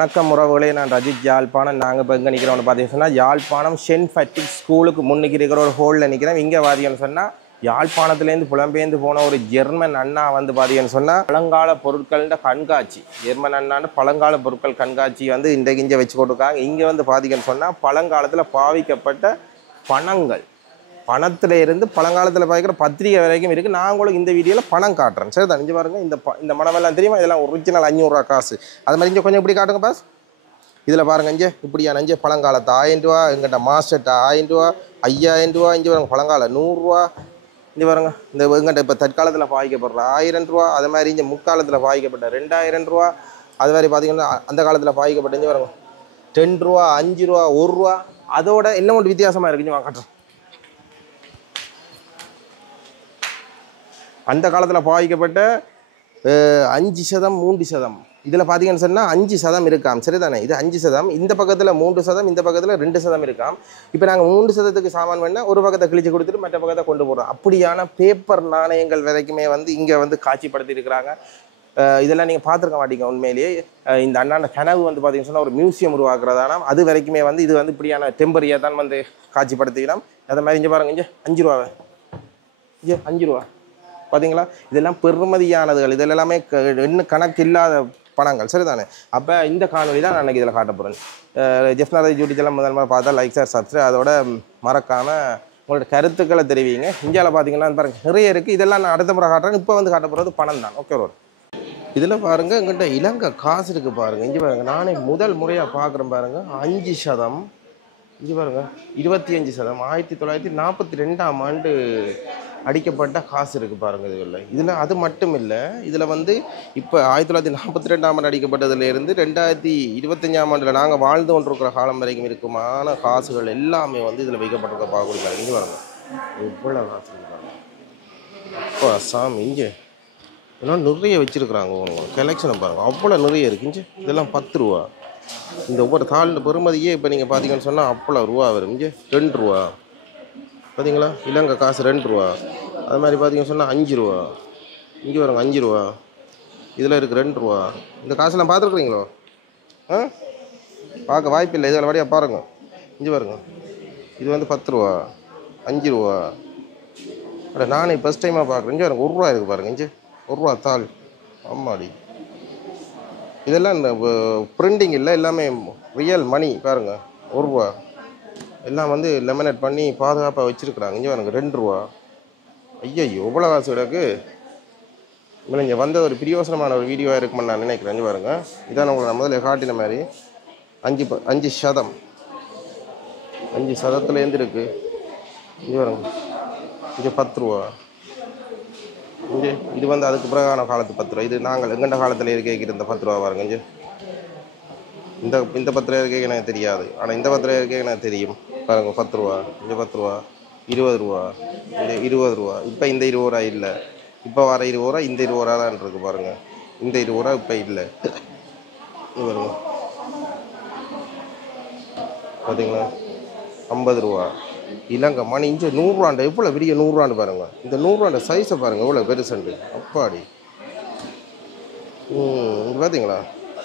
வணக்கம் உறவுகளே, நான் ரஜித் யாழ்ப்பாணம். நாங்கள் இப்போ எங்கே நிற்கிறோம்னு பார்த்தீங்கன்னு சொன்னால், யாழ்ப்பாணம் சென்ட் ஃபட்டிக் ஸ்கூலுக்கு முன்னுக்கு இருக்கிற ஒரு ஹோலில் நிற்கிறோம். இங்கே பார்த்தீங்கன்னு சொன்னால், யாழ்ப்பாணத்துலேருந்து புலம்பெயர்ந்து போன ஒரு ஜெர்மன் அண்ணா வந்து பார்த்தீங்கன்னு சொன்னால், பழங்கால பொருட்கள்ன்ற கண்காட்சி, ஜெர்மன் அண்ணான்னு பழங்கால பொருட்கள் கண்காட்சி வந்து இன்றைக்கு இங்கே வச்சு கொடுக்காங்க. இங்கே வந்து பார்த்தீங்கன்னு சொன்னால், பழங்காலத்தில் பாவிக்கப்பட்ட பணங்கள், பணத்தில் இருந்து பழங்காலத்தில் பாய்க்கிற பத்திரிகை வரைக்கும் இருக்குது. நான் உங்களுக்கு இந்த வீடியோவில் பணம் காட்டுறேன். சரி தான், இங்கே பாருங்கள். இந்த மனமெல்லாம் தெரியுமா? இதெல்லாம் ஒரிஜினல் 500 ரூபா காசு. அது மாதிரி இங்கே கொஞ்சம் இப்படி காட்டுங்க பாஸ். இதில் பாருங்க, இங்கே இப்படியான இங்கே பழங்காலத்து 1000 ரூபா, எங்கிட்ட மாஸ்டர்ட்ட 1000 ரூபா, 5000 ரூபா, இங்கே பாருங்க பழங்கால 100 ரூபா. இங்கே பாருங்க, இந்த எங்கிட்ட இப்போ தற்காலத்தில் பாய்க்கப்படுற 1000 ரூபா, அது மாதிரி இங்கே முக்காலத்தில் பாய்க்கப்பட்ட 2000 ரூபா, அது மாதிரி பார்த்தீங்கன்னா அந்த காலத்தில் பாய்க்கப்பட்ட இங்கே பாருங்க 10 ரூபா, 5 ரூபா, 1 ரூபா. அதோட இன்னும் ஒன்று வித்தியாசமாக இருக்குங்க, காட்டுறேன். அந்த காலத்தில் பாவிக்கப்பட்ட 5%, 3%. இதில் பார்த்தீங்கன்னு சொன்னால் 5% இருக்காம். சரிதானே? இது 5%. இந்த பக்கத்தில் 3%, இந்த பக்கத்தில் 2% இருக்காம். இப்போ நாங்கள் 3%க்கு சாமான் வேணால் ஒரு பக்கத்தை கிழிச்சு கொடுத்துட்டு மற்ற பக்கத்தை கொண்டு போகிறோம். அப்படியான பேப்பர் நாணயங்கள் வரைக்குமே வந்து இங்கே வந்து காட்சிப்படுத்தி இருக்கிறாங்க. இதெல்லாம் நீங்கள் பார்த்துருக்க மாட்டீங்க. உண்மையிலேயே இந்த அண்ணாண்ட கனவு வந்து பார்த்தீங்கன்னு சொன்னால் ஒரு மியூசியம் உருவாக்குறதானா, அது வரைக்குமே வந்து இது வந்து இப்படியான டெம்பரியாக தான் வந்து காட்சிப்படுத்திக்கிறோம். அதை மாதிரி இங்கே பாருங்க, இங்கே 5 ரூபாவை, இங்கே 5 ரூபா பார்த்தீங்களா? இதெல்லாம் பெருமதியானதுகள். இதில் எல்லாமே இன்னும் கணக்கு இல்லாத பணங்கள். சரிதானே? அப்போ இந்த காணொலி தான் நான் அன்றைக்கி இதில் காட்ட போகிறேன். ஜெஃப்னாரை யூடியூப்லாம் முதல் முறை பார்த்தா லைக், ஷேர், சப்ஸ்கிரைப். அதோட மறக்காமல் உங்களோட கருத்துக்களை தெரிவிங்க. இந்தியாவில் பார்த்தீங்கன்னா பாருங்கள் நிறைய இருக்குது. இதெல்லாம் நான் அடுத்த முறை காட்டுறேன். இப்போ வந்து காட்ட போகிறது பணம் தான். Okay road. இதில் பாருங்கள், எங்கிட்ட இலங்கை காசு இருக்குது பாருங்கள். இங்கே பாருங்கள், நானே முதல் முறையாக பார்க்குறேன் பாருங்கள். 5%. இங்கே பாருங்கள் 25%. 1942ஆம் ஆண்டு அடிக்கப்பட்ட காசு இருக்குது பாருங்கள். இதில் அது மட்டும் இல்லை, இதில் வந்து இப்போ 1942ஆம் ஆண்டு அடிக்கப்பட்டதுலேருந்து 2025ஆம் ஆண்டில் நாங்கள் வாழ்ந்து கொண்டிருக்கிற காலம் வரைக்கும் இருக்குமான காசுகள் எல்லாமே வந்து இதில் வைக்கப்பட்டிருக்க பார்க்குறாங்க. இங்கே பாருங்கள், இவ்வளோ காசு இருக்காங்க. அப்போ சாமி, இங்கே இதெல்லாம் நிறைய வச்சுருக்குறாங்க. கலெக்ஷனை பாருங்கள், அவ்வளோ நிறைய இருக்குது. இங்கே இதெல்லாம் 10 ரூபா. இந்த ஒவ்வொரு தாளில் பெறுமதியே இப்போ நீங்கள் பார்த்தீங்கன்னு சொன்னால் அவ்வளோ ரூபா வரும். இங்கே 2 ரூபா பார்த்தீங்களா? இலங்கை காசு 2 ரூபா. அது மாதிரி பார்த்தீங்கன்னு சொன்னால் 5 ரூபா. இங்கே வருங்க 5 ரூபா. இதில் இருக்குது 2 ரூபா. இந்த காசுலாம் பார்த்துருக்குறீங்களோ? பார்க்க வாய்ப்பில்லை. இதில் வழியாக பாருங்க. இங்கே பாருங்க, இது வந்து 10 ரூபா, 5 ரூபா. அட நானே ஃபஸ்ட் டைமாக பார்க்குறேன். இங்கே பாருங்க 1 ரூபா இருக்குது பாருங்கள். இங்கே 1 ரூபா தாள். ஆமாடி, இதெல்லாம் இந்த பிரிண்டிங் இல்லை, எல்லாமே ரியல் மணி பாருங்கள். 1 ரூபா எல்லாம் வந்து லெமினேட் பண்ணி பாதுகாப்பாக வச்சுருக்குறாங்க. இங்கே பாருங்க 2 ரூபா. ஐயோ, எவ்வளோ காசு கிடக்கு. இல்லை, இங்கே வந்த ஒரு பிரியோசனமான ஒரு வீடியோவாக இருக்குமென்னு நான் நினைக்கிறேன். இங்கே பாருங்க, இதான் உங்களை நான் முதல்ல காட்டின மாதிரி 5%. 5%லேருந்து இருக்குது. இங்கே பாருங்க, இங்கே 10 ரூபா. இங்கே இது வந்து அதுக்கு பிறகான காலத்து 10 ரூபா. இது நாங்கள் எங்கண்ட காலத்தில் இருக்க இந்த 10 ரூபா பாருங்க. இங்கே இந்த 10 ரூபா இருக்க எனக்கு தெரியாது, ஆனால் இந்த 10 ரூபா இருக்க எனக்கு தெரியும் பாருங்க. 10 ரூபா, இங்கே 10 ரூபா, 20 ரூபா, இந்த 20 ரூபா. இப்போ இந்த 20 ரூபா இல்லை, இப்போ வர 20 ரூபா இந்த 20 ரூபா தான் இருக்குது பாருங்கள். இந்த 20 ரூபா இப்போ இல்லை. இது பாருங்க பார்த்தீங்களா? 50 ரூபா இலங்கை மணி. இங்கே 100 ரூபாண்டு எவ்வளோ பெரிய 100 ரூபாண்டு பாருங்கள். இந்த 100 ரூபாண்ட சைஸை பாருங்கள், எவ்வளோ பெருசுண்டு. அப்பாடி. இங்கே பார்த்தீங்களா?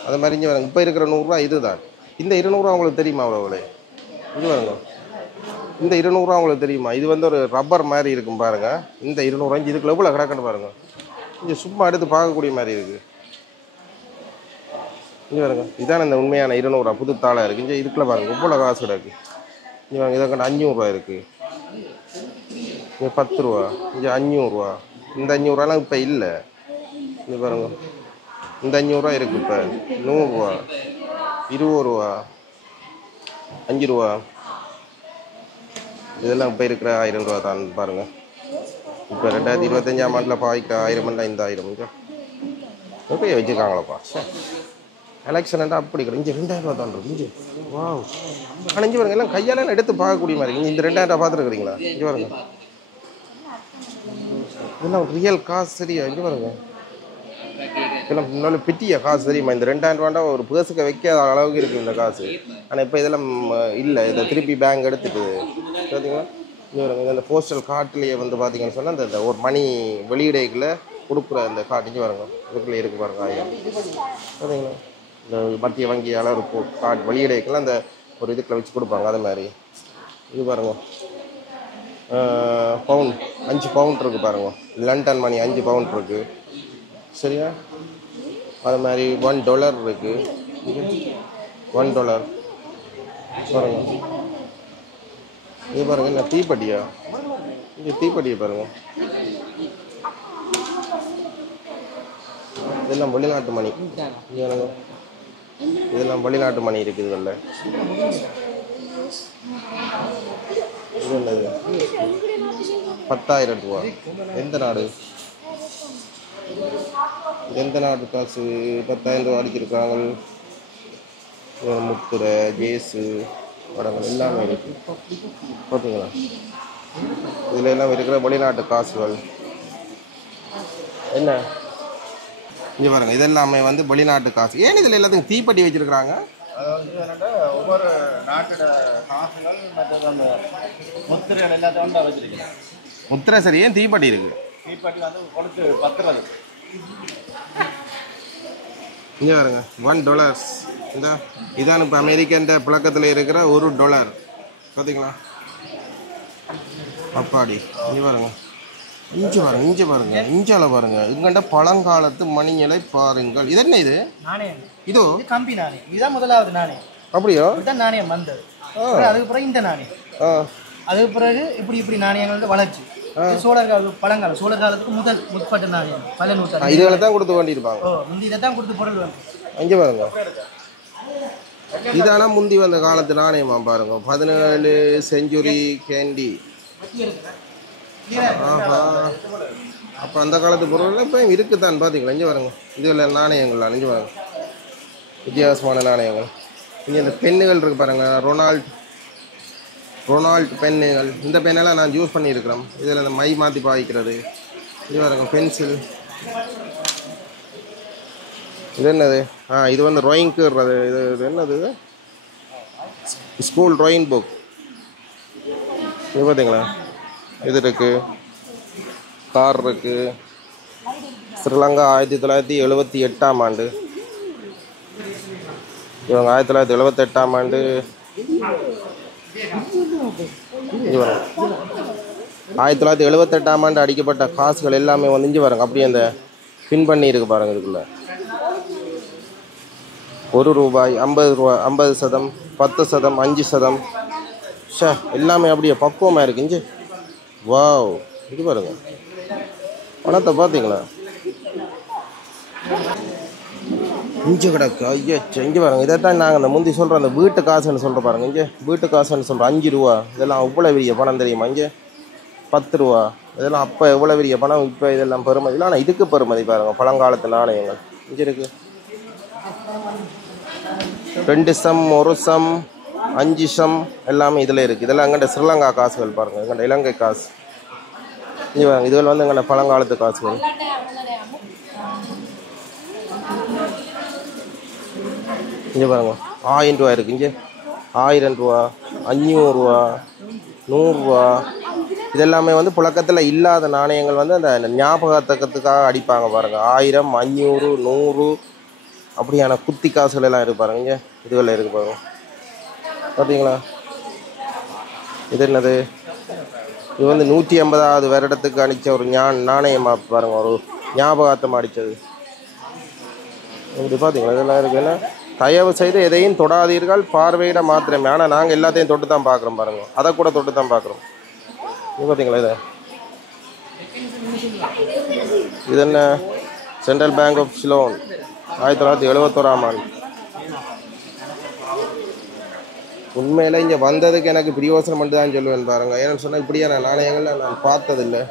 அது மாதிரி இங்கே பாருங்க, இப்போ இருக்கிற 100 ரூபா இது தான். இந்த 200 ரூபா உங்களுக்கு தெரியுமா? அவ்வளோ இது பாருங்க, இந்த 200 ரூபா உங்களுக்கு தெரியுமா? இது வந்து ஒரு ரப்பர் மாதிரி இருக்கும் பாருங்கள். இந்த 200 இதுக்குள்ள எவ்வளோ கிடக்குன்னு பாருங்கள். இங்கே சும்மா எடுத்து பார்க்கக்கூடிய மாதிரி இருக்குது. இங்கே பாருங்க, இதான இந்த உண்மையான 200 ரூபா புது தாளாக இருக்குது. இங்கே இதுக்குள்ள பாருங்கள் எவ்வளோ காசு கிடக்கு. இங்கே பாருங்க, இதை கண்டு 500 ரூபா இருக்குது. இங்கே 10 ரூபா, இங்கே 500 ரூபா. இந்த 500 ரூபாலாம் இப்போ இல்லை. இங்கே பாருங்க, இந்த 500 ரூபா இருக்குது இப்போ. 100 ரூபா, 20 ரூபா, 5 ரூபா. இதெல்லாம் இப்போ இருக்கிற 1000 ரூபா தான் பாருங்கள். இப்போ 2025ஆம் ஆண்டில் பாய்க்கிற 1000 இந்த 1000 நிறைய வச்சுருக்காங்களப்பா. எலெக்ஷன் அப்படி கிடையாது. இங்கே 2000 ரூபா தான் இருக்கு. இங்கே வா, ஆனால் இங்கே பாருங்க, எல்லாம் கையால் எடுத்து பார்க்கக்கூடிய மாதிரி. இங்கே இந்த 2000 ரூபா பார்த்துருக்குறீங்களா? இங்கே பாருங்க, இதெல்லாம் ரியல் காசு. சரியா? இங்கே பாருங்க, இதெல்லாம் முன்னால பெட்டியா காசு தெரியுமா? இந்த 2000 ரூபாண்டா ஒரு பேசுக்க வைக்காத அளவுக்கு இருக்குது இந்த காசு. ஆனால் இப்போ இதெல்லாம் இல்லை, இதை திருப்பி பேங்க் எடுத்துட்டு பார்த்தீங்களா? இங்கே இந்த போஸ்டல் கார்ட்லேயே வந்து பார்த்தீங்கன்னு சொன்னால் இந்த ஒரு மணி வெளியிடைக்குள்ளே கொடுக்குற இந்த கார்டு. இங்கே பாருங்க, இதுக்குள்ளே இருக்குது பாருங்க 1000. பார்த்தீங்களா? இந்த மத்திய வங்கியால் ஒரு கார்டு வெளியிடைக்கெல்லாம் அந்த ஒரு இதுக்குள்ள வச்சு கொடுப்பாங்க. அது மாதிரி இது பாருங்க, பவுண்ட் 5 பவுண்ட் இருக்குது பாருங்க. லண்டன் மணி 5 பவுண்ட் இருக்குது. சரியா? அது மாதிரி $1 இருக்குது. இது $1 பாருங்க. இது பாருங்க, என்ன தீப்பெட்டியா? இது தீப்பெட்டியை பாருங்க. இதெல்லாம் வெளிநாட்டு மணி. இதெல்லாம் வெளிநாட்டு மணி இருக்குது. இதில் இது என்னது? 10,000 ரூபா. எந்த நாடு? எந்த நாடு காசு? 10,000 ரூபா அடிச்சிருக்காங்க. முத்துரை, ஜேசு படங்கள் எல்லாமே இருக்குது. பார்த்தீங்களா? இதில் எல்லாம் இருக்கிற வெளிநாட்டு காசுகள். என்ன இங்கே பாருங்க, இதெல்லாமே வந்து வெளிநாட்டு காசு. ஏன் இதில் எல்லாத்துக்கும் தீப்பெட்டி வச்சிருக்கிறாங்க? ஒவ்வொரு நாட்டோட காசுகள் மற்ற அந்த முத்திரைகள் எல்லாத்தையும் வச்சிருக்கேன். முத்திரை சரி, ஏன் தீப்பெட்டி இருக்கு? தீப்பெட்டி வந்து கொடுத்து பத்துறது. இங்கே பாருங்க, $1. இந்த இதான் இப்போ அமெரிக்கன் புழக்கத்தில் இருக்கிற $1. பார்த்தீங்களா? அப்பாடி. இங்கே பாருங்க, இஞ்சி பாருங்க, இஞ்சி பாருங்க, இஞ்சால பாருங்க. இங்கண்ட பழங்காலத்து மணிகளை பாருங்கள். இது என்ன? இது நாணயம். இதோ கம்பி நாணயம். இதுதான் முதலாவது நாணயம். அப்படியோ? இதுதான் நாணயம் வந்தது. அதுக்கு பிறகு இந்த நாணயம். அதுக்கு பிறகு இப்படி நாணயங்கள் வளர்ச்சி. சோழர் பழங்காலம், சோழர் காலத்துக்கு முற்பட்ட நாணயம். பல நூற்றாண்டு இதுகளை தான் கொடுத்து வேண்டியிருப்பாங்க. முந்தி இதை தான் கொடுத்து பொருள் வந்து. இங்கே பாருங்க, இதான முந்தி வந்த காலத்து நாணயமா பாருங்க. 17 செஞ்சுரி கேண்டி. ஆஹா, அப்போ அந்த காலத்து பொருள் இப்போ இருக்குதான். பார்த்தீங்களா? இங்கே பாருங்க, இதுல நாணயங்கள் அணிஞ்சு பாருங்க, வித்தியாசமான நாணயங்கள். இங்கே இந்த பெண்ணுகள் இருக்கு பாருங்க, ரொனால்ட் பென்னுகள். இந்த பெண்ணெல்லாம் நான் யூஸ் பண்ணியிருக்கிறேன். இதில் இந்த மை மாற்றி பாய்க்கிறது. இது பாருங்க, பென்சில். இது என்னது? இது வந்து ட்ராயிங்க்குறது. இது என்னது? School drawing book. இது பார்த்தீங்களா? இது இருக்குது, கார் இருக்குது. ஸ்ரீலங்கா 1978ஆம் ஆண்டு. இவங்க 1978ஆம் ஆண்டு. இவங்க 1978ஆம் ஆண்டு அடிக்கப்பட்ட காசுகள் எல்லாமே வந்து இஞ்சி பாருங்க. அப்படியே அந்த பின் பண்ணி இருக்கு பாருங்க. இதுக்குள்ள ₹1, ₹50, 50%, 10%, 5%. எல்லாமே அப்படியே பக்குவமாக இருக்கு. இஞ்சி வாவ், இது பாருங்க, பணத்தை பார்த்தீங்களா? இஞ்சி கிடக்கு. ஐயோ, இங்கே பாருங்க. இதைத்தான் நாங்கள் அந்த முந்தி சொல்கிறோம், அந்த வீட்டு காசுன்னு சொல்கிற பாருங்க. இங்கே வீட்டு காசுன்னு சொல்கிறோம். ₹5. இதெல்லாம் அவ்வளோ பெரிய பணம் தெரியுமா? இங்கே ₹10. இதெல்லாம் அப்போ எவ்வளோ பெரிய பணம். இப்போ இதெல்லாம் பெருமதி இல்லை. ஆனால் இதுக்கு பெருமதி பாருங்கள். பழங்காலத்து நாணயங்கள் இங்கே இருக்குது. 2 சம், 1 சம், 5 சம் எல்லாமே இதில் இருக்குது. இதெல்லாம் எங்கள்கிட்ட ஸ்ரீலங்கா காசுகள் பாருங்கள். எங்கள்கிட்ட இலங்கை காசு. இங்கே பாருங்க, இதுகள் வந்து எங்கள்கிட்ட பழங்காலத்து காசுகள். இங்கே பாருங்க, ₹1000 இருக்குது. இங்கே ₹1000, ₹500, ₹100. இதெல்லாமே வந்து புழக்கத்தில் இல்லாத நாணயங்கள் வந்து அந்த ஞாபகத்துக்காக அடிப்பாங்க பாருங்கள். 1000, 500, 100 அப்படியான குத்தி காசுகள் எல்லாம் இருக்கு பாருங்க. இங்கே இதுகளில் இருக்குது பாருங்க. பார்த்தீங்களா? இது என்னது? இது வந்து 150வது வருடத்துக்கு அடித்த ஒரு நாணயமாக பாருங்க. ஒரு ஞாபகார்த்தமாக அடித்தது. இப்படி பார்த்தீங்களா? இதெல்லாம் இருக்குது. என்ன, தயவு செய்து எதையும் தொடாதீர்கள், பார்வையிட மாத்திரமே. ஆனால் நாங்கள் எல்லாத்தையும் தொட்டு தான் பார்க்குறோம் பாருங்க. அதை கூட தொட்டு தான் பார்க்குறோம். இது பார்த்தீங்களா? இது என்ன? சென்ட்ரல் பேங்க் ஆஃப் சிலோன் 1971ஆம் ஆண்டு. உண்மையில் இங்கே வந்ததுக்கு எனக்கு பிரியோசனம் மட்டும் தான் சொல்லுவேன் பாருங்க. ஏன்னு சொன்னால் இப்படியான நாணயங்கள் நான் பார்த்ததில்லை.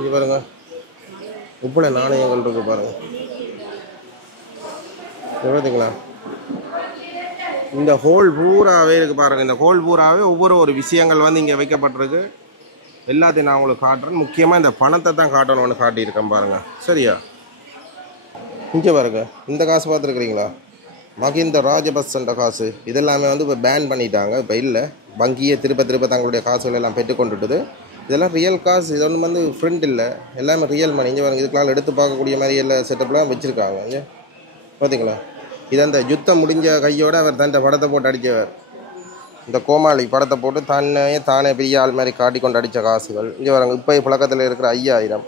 இது பாருங்க, இவ்வளோ நாணயங்கள் இருக்கு பாருங்க. பார்த்தீங்களா? இந்த ஹோல் பூராவே இருக்குது பாருங்க. இந்த ஹோல் பூராவே ஒவ்வொரு விஷயங்கள் வந்து இங்கே வைக்கப்பட்டிருக்கு. எல்லாத்தையும் நான் உங்களுக்கு காட்டுறேன். முக்கியமாக இந்த பணத்தை தான் காட்டணும்னு காட்டியிருக்கேன் பாருங்க. சரியா? இங்கே பாருங்க, இந்த காசு பார்த்துருக்குறீங்களா? மகிந்த ராஜபக்சன்ற காசு. இதெல்லாமே வந்து இப்போ பேன் பண்ணிட்டாங்க. இப்போ இல்லை, வங்கியை திருப்ப தங்களுடைய காசுகள் எல்லாம் பெற்றுக்கொண்டுட்டுது. இதெல்லாம் ரியல் காசு. இது ஒன்றும் வந்து ஃப்ரெண்ட் இல்லை, எல்லாமே ரியல் மணி. இங்கே பாருங்க, இதுக்கெல்லாம் எடுத்து பார்க்கக்கூடிய மாதிரி எல்லா செட்டப்லாம் வச்சுருக்காங்க. இங்கே பார்த்தீங்களா? இது அந்த யுத்தம் முடிஞ்ச கையோட அவர் தன் படத்தை போட்டு அடித்தவர். இந்த கோமாளி படத்தை போட்டு தானே பெரிய ஆள் மாதிரி காட்டி கொண்டு அடித்த காசுகள் இங்கே வராங்க. இப்போ புழக்கத்தில் இருக்கிற 5000,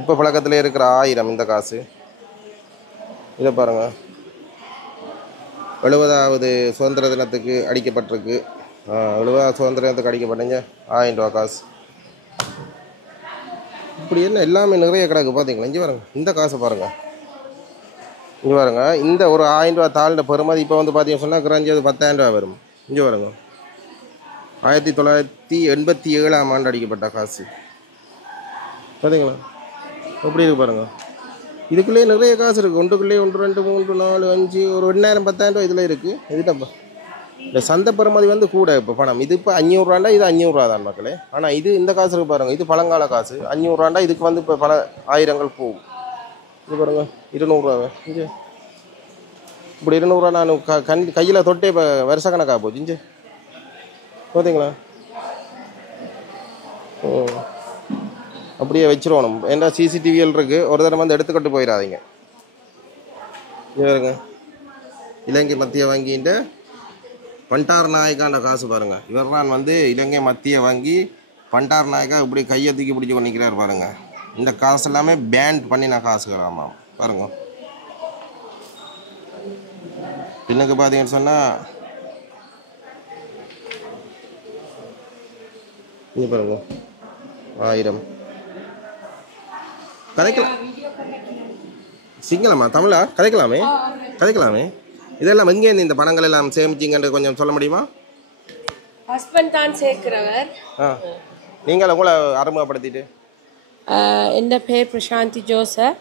இப்போ புழக்கத்தில் இருக்கிற 1000 இந்த காசு. இதை பாருங்கள், 70வது சுதந்திர தினத்துக்கு அடிக்கப்பட்டிருக்கு. 70வது சுதந்திர தினத்துக்கு அடிக்கப்பட்டீங்க 1000 ரூபா காசு. இப்படி என்ன எல்லாமே நிறைய கிடக்கு பார்த்தீங்களா. இங்கே பாருங்க, இந்த காசை பாருங்கள். இங்கே பாருங்க, இந்த ஒரு 1000 ரூபா தாழ்ந்த பெறுமதி இப்போ வந்து பார்த்தீங்கன்னு சொன்னால் குறைஞ்சது 10,000 ரூபா வரும். இங்கே பாருங்க, 1987ஆம் ஆண்டு அடிக்கப்பட்ட காசு பார்த்தீங்களா. எப்படி இருக்கு பாருங்க. இதுக்குள்ளேயே நிறைய காசு இருக்குது. ஒன்றுக்குள்ளேயே 1 2 3 4 5 ஒரு 10,000 10,000 ரூபா இதில் இருக்குது. இதுதான்ப்பா இந்த சந்தை பெறுமதி வந்து கூட. இப்போ பணம் இது இப்போ 500 ரூபாண்டா, இது 500 ரூபா தான் மக்களே. ஆனால் இது இந்த காசு இருக்கு பாருங்கள், இது பழங்கால காசு. 500 ரூபாண்டா இதுக்கு வந்து இப்போ பல ஆயிரங்கள் போகும். இது பாருங்க, 200 ரூபா. இங்கே இப்படி 200 ரூபா நான் கையில் தொட்டே இப்போ வருஷ கணக்காக போச்சு. இங்கே பார்த்தீங்களா. அப்படியே வச்சிருவோம். ஏன்னா சிசிடிவியில் இருக்குது. ஒரு தடவை வந்து எடுத்துக்கிட்டு போயிடாதீங்க. இவருங்க இலங்கை மத்திய வங்கின்ற பண்டார் நாயக்கான காசு பாருங்கள். இவர் தான் வந்து இலங்கை மத்திய வங்கி பண்டார் நாயக்கா இப்படி கையை தூக்கி பிடிச்சி கொண்டிருக்கிறார் பாருங்கள். இந்த காசு எல்லாமே பேண்ட் பண்ணின காசுகள். ஆமாம் பாருங்க. பின்னுக்கு பார்த்தீங்கன்னு சொன்னால் இது பாருங்க, 1000 கதைக்கலாம். சிங்களமா தமிழா கதைக்கலாமே. இதெல்லாம் எங்கேருந்து இந்த பணங்கள் எல்லாம் சேமிச்சிங்கன்னு கொஞ்சம் சொல்ல முடியுமா? ஹஸ்பண்ட் தான் சேர்க்கிறவர். நீங்கள் உங்களை அறிமுகப்படுத்திட்டு. என் பேர் பிரசாந்தி ஜோசப்.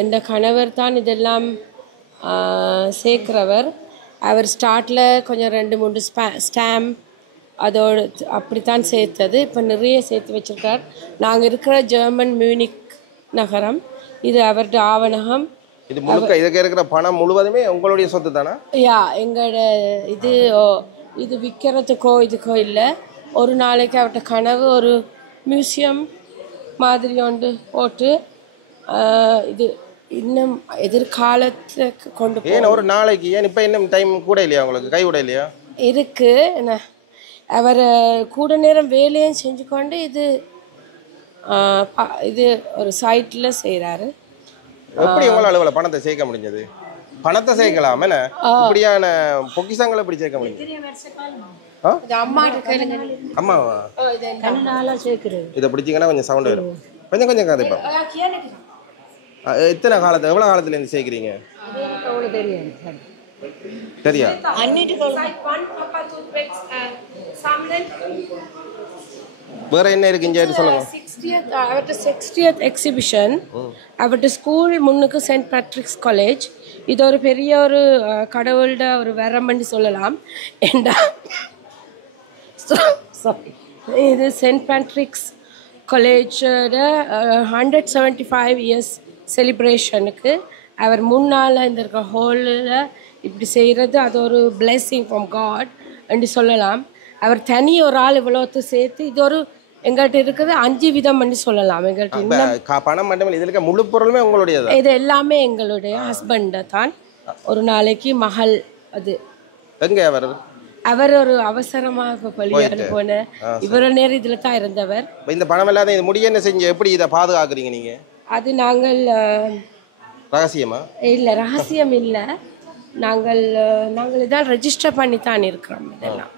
என் கணவர் தான் இதெல்லாம் சேர்க்கிறவர். அவர் ஸ்டார்டில் கொஞ்சம் 2 3 ஸ்டாம்ப் அதோடு அப்படித்தான் சேர்த்தது. இப்போ நிறைய சேர்த்து வச்சுருக்கார். நாங்கள் இருக்கிற ஜெர்மன் மியூனிக் நகரம். இது அவருடைய ஆவணகம். இது முழுக்க இதுக்கு இருக்கிற பணம் முழுவதுமே உங்களுடைய சொத்து தானே? எங்களோட இது விற்கிறதுக்கோ இதுக்கோ இல்லை. ஒரு நாளைக்கு அவர்கிட்ட கனவு ஒரு மியூசியம் மாதிரி ஒன்று போட்டு இது இன்னும் எதிர்காலத்துக்கு கொண்டு போய். ஏன் ஒரு நாளைக்கு? ஏன் இப்போ இன்னும் டைம் கூட இல்லையா உங்களுக்கு? கை விட இல்லையா? இருக்கு. என்ன அவர் கூட நேரம் வேலையும் செஞ்சு கொண்டு இது ஒரு சைட்டில் செய்கிறாரு. எப்படி உங்களால் அளவில் பணத்தை சேர்க்க முடிஞ்சது? பணத்தை சேர்க்கலாம் என்ன? இப்படியான பொக்கிஷங்களை எப்படி சேர்க்க முடியும்? அம்மாவா? இதை பிடிச்சிங்கன்னா கொஞ்சம் சவுண்ட் வரும். கொஞ்சம் கதை. எத்தனை காலத்து எவ்வளோ காலத்துலேருந்து சேர்க்குறீங்க? தெரியா? வேற என்ன இருக்கு இங்க சொல்லுங்க. 60th எக்ஸிபிஷன் அவர்கிட்ட ஸ்கூல் முன்னுக்கு சென்ட் பேட்ரிக்ஸ் காலேஜ். இது ஒரு பெரிய ஒரு கடவுளோட ஒரு வரம்பன்னு சொல்லலாம். இது சென்ட் பேட்ரிக்ஸ் காலேஜோட 175 இயர்ஸ் செலிப்ரேஷனுக்கு அவர் முன்னால் இந்த இருக்க ஹோலில் இப்படி செய்கிறது அது ஒரு பிளெஸ்ஸிங் ஃப்ரம் காட் என்று சொல்லலாம். அவர் தனி ஒரு ஆள் இவ்வளோத்து சேர்த்து இது ஒரு எங்கள்கிட்ட இருக்குது 5 விதம் பண்ணி சொல்லலாம். எங்கள்கிட்ட பணம் மட்டும் இதில் இருக்க முழு பொருளுமே உங்களுடைய? இது எல்லாமே எங்களுடைய ஹஸ்பண்டை தான். ஒரு நாளைக்கு மகள் அது எங்கே அவர் ஒரு அவசரமாக பள்ளியாடு போன இவ்வளோ நேரம் இதில் தான் இருந்தவர். இந்த பணம் இல்லாத இது முடிய என்ன செஞ்சு எப்படி இதை பாதுகாக்கிறீங்க நீங்கள்? அது நாங்கள் ரகசியமா? இல்லை, ரகசியம் இல்லை. நாங்கள் இதான் ரெஜிஸ்டர் பண்ணி தான் இருக்கிறோம். இதெல்லாம்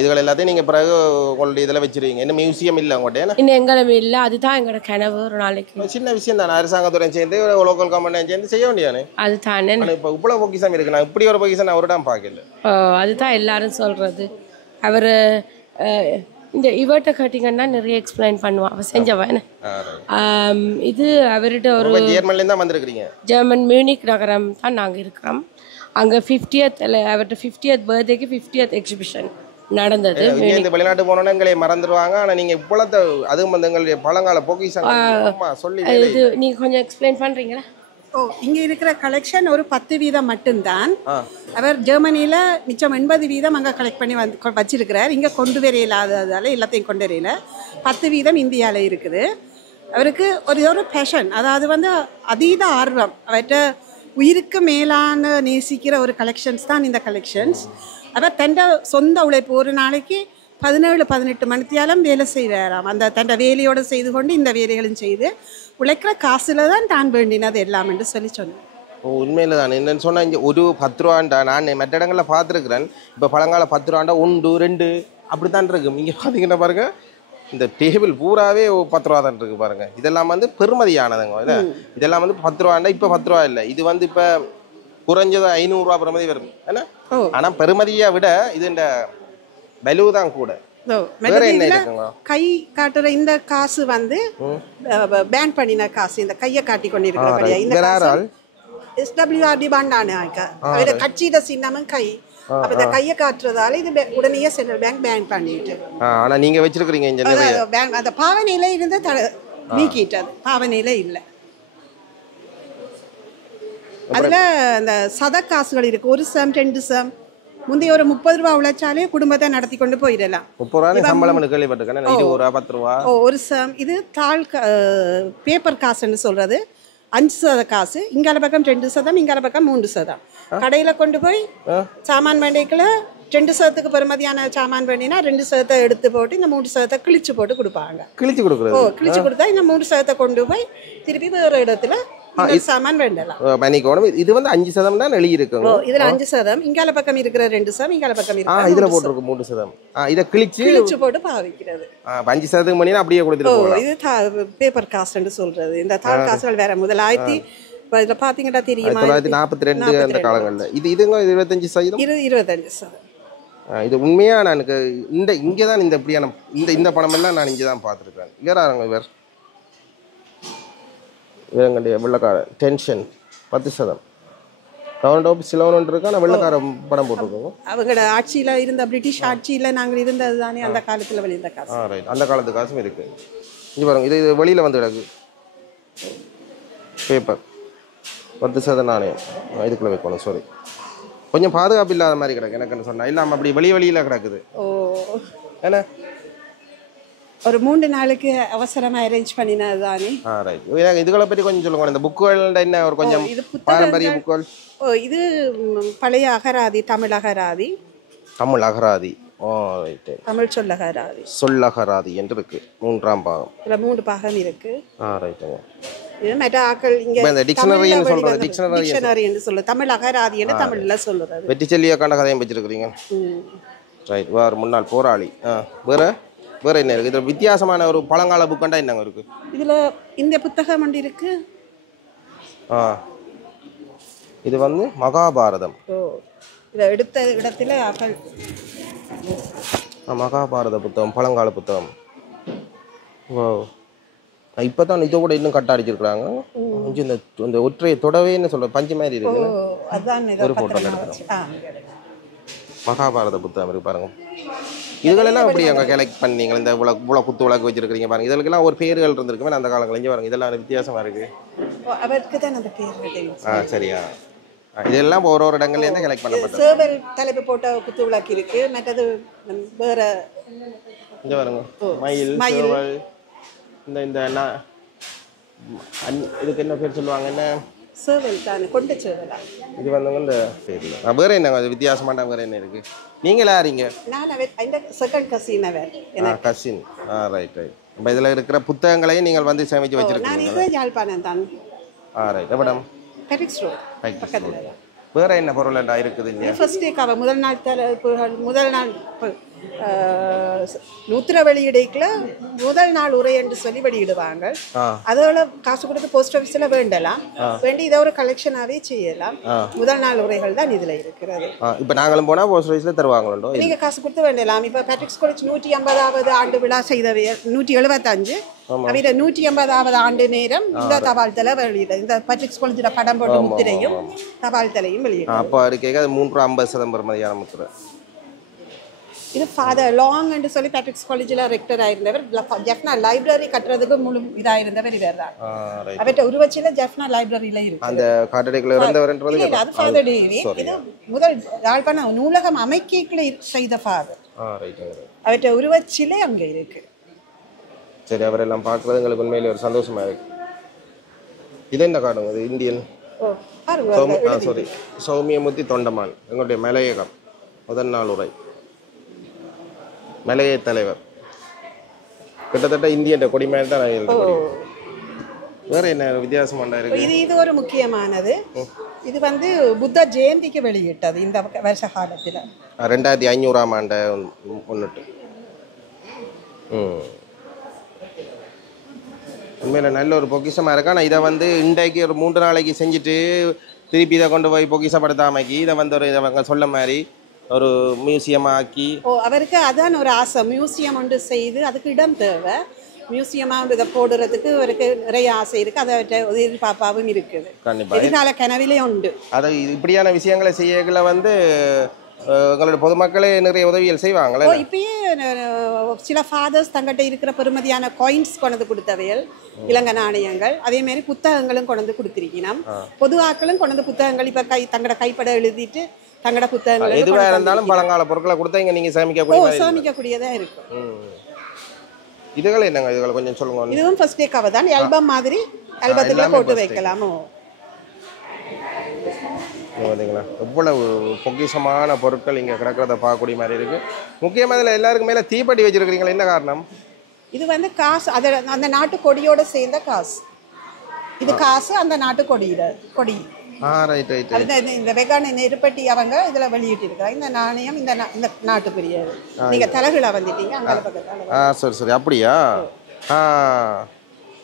இதுகள் எல்லாத்தையும் நீங்கள் பிறகு உங்களுடைய இதில் வச்சிருவீங்க. என்ன மியூசியம் இல்லை உங்கள்கிட்ட? இன்னும் எங்களும் இல்லை. அதுதான் எங்களோட கனவு. ஒரு நாளைக்கு சின்ன விஷயம் தானே, அரசாங்கத்துடன் சேர்ந்து லோக்கல் கவர்மெண்ட் சேர்ந்து செய்ய வேண்டியானே. அதுதானே. இப்போ இவ்வளோ பொக்கிஷம் இருக்கு. நான் இப்படி ஒரு பொக்கிஷம் நான் ஒரு டைம் பார்க்கல. அதுதான் எல்லாரும் சொல்கிறது. அவர் இந்த இவர்கிட்ட கேட்டிங்கன்னா நிறைய எக்ஸ்பிளைன் பண்ணுவான். அவன் செஞ்சவன். இது அவர்கிட்ட ஒரு ஜெர்மன்லேருந்து தான் வந்திருக்கிறீங்க. ஜெர்மன் மியூனிக் நகரம் தான் நாங்கள் இருக்கிறோம். அங்கே 50th அவர்கிட்ட 50th பர்த்டேக்கு 50th எக்ஸிபிஷன் நடந்தது. இந்த வெளிநாட்டு போனோன்னா எங்களை மறந்துடுவாங்க. ஆனால் நீங்கள் இவ்வளோ அதுவும் வந்து எங்களுடைய பழங்கால பொக்கிஷம் சொல்லி இது நீங்கள் கொஞ்சம் எக்ஸ்பிளைன் பண்ணுறீங்களா? இங்கே இருக்கிற கலெக்ஷன் ஒரு 10% மட்டும்தான். அவர் ஜெர்மனியில் மிச்சம் 80% அங்கே கலெக்ட் பண்ணி வச்சிருக்கிறார். இங்கே கொண்டு வர இல்லாததால் எல்லாத்தையும் கொண்டு வரையில 10% இந்தியாவில் இருக்குது. அவருக்கு ஒரு பேஷன், அதாவது வந்து அதீத ஆர்வம். அவர்கிட்ட உயிருக்கு மேலான நேசிக்கிற ஒரு கலெக்ஷன்ஸ் தான் இந்த கலெக்ஷன்ஸ். அவர் தன் சொந்த உழைப்பு ஒரு நாளைக்கு 17-18 மணித்தியாலம் வேலை செய்வாராம். அந்த தன் வேலையோடு செய்து கொண்டு இந்த வேலைகளும் செய்து உழைக்கிற காசுல தான் தான் வேண்டினது எல்லாம் என்று சொல்லி சொன்னேன். உண்மையில தான் என்னன்னு சொன்னால் இங்கே ஒரு 10 ரூபாண்டா நான் மற்ற இடங்களில் பார்த்துருக்குறேன். இப்போ பழங்கால 10 ரூபாண்டா 1 2 அப்படி தான் இருக்கும். இங்கே பார்த்தீங்கன்னா பாருங்கள் இந்த டேபிள் பூராவே 10 ரூபா தான் இருக்குது பாருங்கள். இதெல்லாம் வந்து பெருமதியானதுங்க. இதெல்லாம் வந்து 10 ரூபாண்டா இப்போ 10 ரூபா இல்லை. இது வந்து இப்போ குறைஞ்சது 500 ரூபா பெருமதி வரும் என்ன. ஆனால் பெருமதியை விட இது இந்த பலு தான் கூட. கை காட்டுற இந்த காசு வந்து பேன் பண்ணின காசு. இந்த கையை காட்டி கொண்டிருக்கிற இந்த SWRD பாண்டான கட்சியிட சின்னமும் கை. அப்ப இந்த கையை காட்டுறதால இது உடனே சென்ட்ரல் பேங்க் பேன் பண்ணிட்டு. ஆனா நீங்க வச்சிருக்கீங்க அந்த பாவனையில இருந்து நீக்கிட்டது. பாவனையில இல்லை. அதுல அந்த சத காசுகள் இருக்கு. 1 சம் 2 சம். முந்தைய ஒரு 30 ரூபா உழைச்சாலே குடும்பத்தை நடத்தி கொண்டு போயிடலாம். 30 ரூபா சம்பளம் கேள்விப்பட்டிருக்கேன். 20 ரூபா 10 ரூபா. ஒரு சம். இது தாள் பேப்பர் காசுன்னு சொல்றது. 5% காசு. இங்கால பக்கம் 2%, இங்கால பக்கம் 3%. கடையில கொண்டு போய் சாமான் வேண்டியக்குள்ள 2% பெருமதியான சாமான் வேண்டினா 2% எடுத்து போட்டு இந்த 3% கிழிச்சு போட்டு கொடுப்பாங்க. கிழிச்சு கொடுக்குறது. கிழிச்சு கொடுத்தா இந்த 3% கொண்டு போய் திருப்பி வேற இடத்துல சாமான் வேண்டலாம். இது வந்து 5% தான் எழுதி இருக்கு. இதுல 5%, இங்கால பக்கம் இருக்கிற 2%, இங்கால பக்கம் இருக்கிற இதுல போட்டுருக்கு 3%. இத கிழிச்சு போட்டு பாவிக்கிறது. 5% மணி அப்படியே கொடுத்துட்டு போலாம். இது பேப்பர் காஸ்ட்னு சொல்றது. இந்த தாள் காசுகள் வேற. முதல்ல இதுல பாத்தீங்கன்னா தெரியுமா 1942 அந்த காலங்கள்ல. இதுங்க 25%. 25%. இது உண்மையா எனக்கு இங்கே தான் இந்த இப்படியான இந்த பணம் எல்லாம் நான் இங்கே தான் பார்த்துருக்கேன். வேறாங்க வேற வேங்கண்டிய வெள்ளக்கார டென்ஷன் 10%. கவர்மெண்ட் ஆஃபீஸ் சிலவன் இருக்கா. நான் வெள்ளக்கார படம் போட்டிருக்கோம். அவங்களோட ஆட்சியில் இருந்த பிரிட்டிஷ் ஆட்சியில் நாங்கள் இருந்தது தானே அந்த காலத்தில் வெளியிருந்த காசு. ரைட். அந்த காலத்து காசும் இருக்குது. இங்கே பாருங்க. இது வெளியில் வந்து கிடக்கு பேப்பர் 10% நாணயம். இதுக்குள்ளே வைக்கணும். சாரி, கொஞ்சம் பாதுகாப்பு இல்லாத மாதிரி கிடக்கு எனக்குன்னு சொன்னால். இல்லாமல் அப்படி வெளியில் கிடக்குது. ஏன்னா ஒரு 3 நாளுக்கு அவசரமாக அரேஞ்ச் பண்ணினது தானே. ரைட். இதுகளை பற்றி கொஞ்சம் சொல்லுங்க. இந்த புக்குகள் என்ன ஒரு கொஞ்சம் பாரம்பரிய புக்குகள். இது பழைய அகராதி, தமிழ் அகராதி. தமிழ் அகராதி. ரைட். தமிழ் சொல்லகராதி. சொல்லகராதி என்று இருக்கு. 3ஆம் பாகம். இதுல 3 பாகம் இருக்கு. ரைட்டுங்க. இது மெட்டாக்கள் இங்க இந்த டிக்ஷனரின்னு சொல்றது. டிக்ஷனரி என்று சொல்ல தமிழ் அகராதி என்று தமிழ்ல சொல்றது. வெற்றிச்செல்லியக்கான கதையும் வச்சிருக்கீங்க. ரைட். வேற முன்னாள் போராளி. வேற என்ன இருக்கு? இதுல வித்தியாசமான ஒரு பழங்கால புக்கண்டா என்னங்க இருக்கு? இதுல இந்த புத்தகம் ஒன்று இருக்கு. இது வந்து மகாபாரதம். இத எடுத்த இடத்துல மகாபாரத புத்தகம், பழங்கால புத்தகம். இப்பதான் இதை கூட இன்னும் கட்ட அடிச்சிருக்காங்க. இந்த ஒற்றையை தொடவேன்னு சொல்ற பஞ்சு மாதிரி இருக்கு. ஒரு போட்டோ எடுக்கிறோம். மகாபாரத புத்தகம் இருக்கு பாருங்க. இதுகளெல்லாம் எப்படி அங்கே கலெக்ட் பண்ணீங்க? இந்த இவ்வளோ குத்து விளக்கு வச்சிருக்கீங்க பாருங்க. இதுக்கெல்லாம் ஒரு பேர்கள் இருந்திருக்குமே அந்த காலங்கள். இங்கே பாருங்க, இதெல்லாம் வித்தியாசமா இருக்கு. அவருக்கு தான் அந்த பேர். சரியா. இதெல்லாம் ஒரு இடங்கள்லேருந்து கலெக்ட் பண்ணப்பட்டது. சேவல் தலைப்பு போட்ட குத்து விளக்கு இருக்கு. மற்றது வேற இங்கே பாருங்க, மயில், சேவல். இந்த இதுக்கு என்ன பேர் சொல்லுவாங்க? என்ன சேவல் தானே, கொண்ட சேவலா? இது வந்து இந்த பேர்ல வேற என்ன வித்தியாசமான வேற என்ன இருக்கு? நீங்களா யாரீங்க? நான் இந்த செகண்ட் கசின் அவர். கசின். Right right. இப்போ இதில் இருக்கிற புத்தகங்களையும் நீங்கள் வந்து சேமித்து வச்சிருக்கீங்க. நான் இது யாழ்ப்பாணம் தான். ரைட். மேடம் பெரிக்ஸ் ரோட் பக்கத்துல. வேற என்ன பொருள் எல்லாம் இருக்குது இங்க? ஃபர்ஸ்ட் டே கவ முதல் நாள் நூத்திர வெளியிடைக்குள்ள முதல் நாள் உரை என்று சொல்லி வெளியிடுவாங்க. அதோட காசு கொடுத்து போஸ்ட் ஆஃபீஸில் வேண்டலாம். வேண்டி இதை ஒரு கலெக்ஷனாகவே செய்யலாம். முதல் நாள் உரைகள் தான் இதில் இருக்கிறது. இப்போ நாங்களும் போனால் போஸ்ட் ஆஃபீஸில் தருவாங்களோ? நீங்கள் காசு கொடுத்து வேண்டலாம். இப்போ பேட்ரிக்ஸ் காலேஜ் 150வது ஆண்டு விழா செய்தவை 175. அவையில 150வது ஆண்டு நேரம் இந்த தபால் தலை வெளியிட இந்த பேட்ரிக்ஸ் காலேஜில் படம் போட்ட முத்திரையும் தபால் தலையும் வெளியிடும். அப்போ அது கேட்க 350 பெறுமதியான முத்திரை. இது ஃபாதர் லாங் என்று சொல்லி பேட்ரிக்ஸ் காலேஜில் ரெக்டராக இருந்தவர். ஜெஃப்னா லைப்ரரி கட்டுறதுக்கு முழு இதாக இருந்தவர் இவர் தான். அவர்கிட்ட உருவச்சில ஜெஃப்னா லைப்ரரியில இருக்கு. அந்த காட்டடைக்குள்ள இருந்தவர்ன்றது அது ஃபாதர் டேவி. இது முதல் யாழ்ப்பாண நூலகம் அமைக்கைக்குள்ள செய்த ஃபாதர். அவர்கிட்ட உருவச்சிலே அங்கே இருக்கு. சரி, அவரெல்லாம் பார்க்குறது எங்களுக்கு உண்மையிலே ஒரு சந்தோஷமா இருக்கு. இது என்ன காடுங்க? இது இந்தியன் சாரி சௌமியமூர்த்தி தொண்டமான் எங்களுடைய மலையகம் முதல் நாள் உரை மலைய தலைவர் கிட்டத்தட்ட இந்திய கொடி மாதிரி தான் இருக்கு. வேற என்ன வித்தியாசமான இருக்கு? இது ஒரு முக்கியமானது. இது வந்து புத்த ஜெயந்திக்கு வெளியிட்டது இந்த வருஷ காலத்தில் 2500ஆம் ஆண்டு முன்னிட்டு. உண்மையில் நல்ல ஒரு பொக்கிஷமாக இருக்கு. ஆனால் இதை வந்து இன்றைக்கு ஒரு 3 நாளைக்கு செஞ்சுட்டு திருப்பி இதை கொண்டு போய் பொக்கிஷப்படுத்தாமைக்கு இதை வந்து ஒரு இதை சொல்ல மாதிரி ஒரு மியூசியமாக ஆக்கி அவருக்கு அதான் ஒரு ஆசை. மியூசியம் ஒன்று செய்து அதுக்கு இடம் தேவை. மியூசியமாக இதை போடுறதுக்கு அவருக்கு நிறைய ஆசை இருக்குது. அதை எதிர்பார்ப்பாகவும் இருக்குது. கண்டிப்பாக எதிர்கால கனவிலே உண்டு. அதை இப்படியான விஷயங்களை செய்யல வந்து எங்களோட பொதுமக்களே நிறைய உதவிகள் செய்வாங்களே. இப்பயே சில ஃபாதர்ஸ் தங்கிட்ட இருக்கிற பெருமதியான காயின்ஸ் கொண்டு கொடுத்தவைகள் இலங்கை நாணயங்கள், அதே மாதிரி புத்தகங்களும் கொண்டு கொடுத்திருக்கணும். பொது ஆக்களும் கொண்டு புத்தகங்கள் இப்ப தங்களோட கைப்பட எழுதிட்டு தங்களோட புத்தகங்கள் எதுவாக இருந்தாலும் பழங்கால பொருட்களை கொடுத்தா இங்க நீங்க சேமிக்கக்கூடியதா இருக்கும். இதுகள் என்னங்க? இதுகளை கொஞ்சம் சொல்லுங்க. இதுவும் ஃபர்ஸ்ட் டே கவர் தான். ஆல்பம் மாதிரி ஆல்பத்துல போட்டு வைக்கலாமோ. பார்த்தீங்களா எவ்வளவு பொக்கிஷமான பொருட்கள் இங்கே கிடக்கிறத பார்க்கக்கூடிய மாதிரி இருக்குது. முக்கியமாக இதில் எல்லாருக்கும் மேலே தீப்பெட்டி வச்சுருக்கிறீங்களா? என்ன காரணம்? இது வந்து காசு, அதை அந்த நாட்டு கொடியோட சேர்ந்த காசு. இது காசு அந்த நாட்டு கொடி. Right right. இந்த வெகான நெருப்பட்டி அவங்க இதில் வெளியிட்டு இருக்கிறாங்க. இந்த நாணயம் இந்த நாட்டுக்குரிய. நீங்கள் தலைகளை வந்துட்டீங்க அங்கே பக்கத்தில். சரி சரி அப்படியா?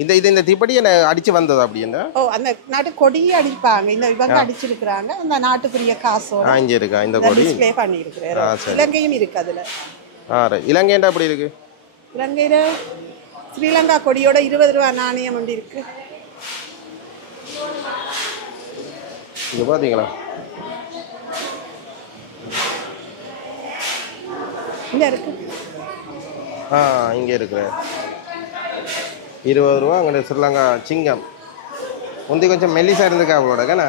இந்த தீப்பெட்டி என்ன அடிச்சு வந்தது அப்படின்னா? அந்த நாட்டு கொடியை அடிப்பாங்க. இந்த இவங்க அடிச்சிருக்கிறாங்க. அந்த நாட்டுக்குரிய காசோட இங்கே இருக்கா இந்த கொடி டிஸ்ப்ளே பண்ணி இருக்கிறாரு. இலங்கையும் இருக்கு அதுல. இலங்கைண்டா அப்படி இருக்கு. இலங்கையில ஸ்ரீலங்கா கொடியோட 20 ரூபா நாணயம் ஒன்று இருக்கு. இது பாத்தீங்களா? இங்க இருக்கு. இங்க இருக்கு 20 ரூபா. அங்கே ஸ்ரீலங்கா சிங்கம் முந்தி கொஞ்சம் மெல்லிசா இருந்துக்கா அவளோட கண்ணா.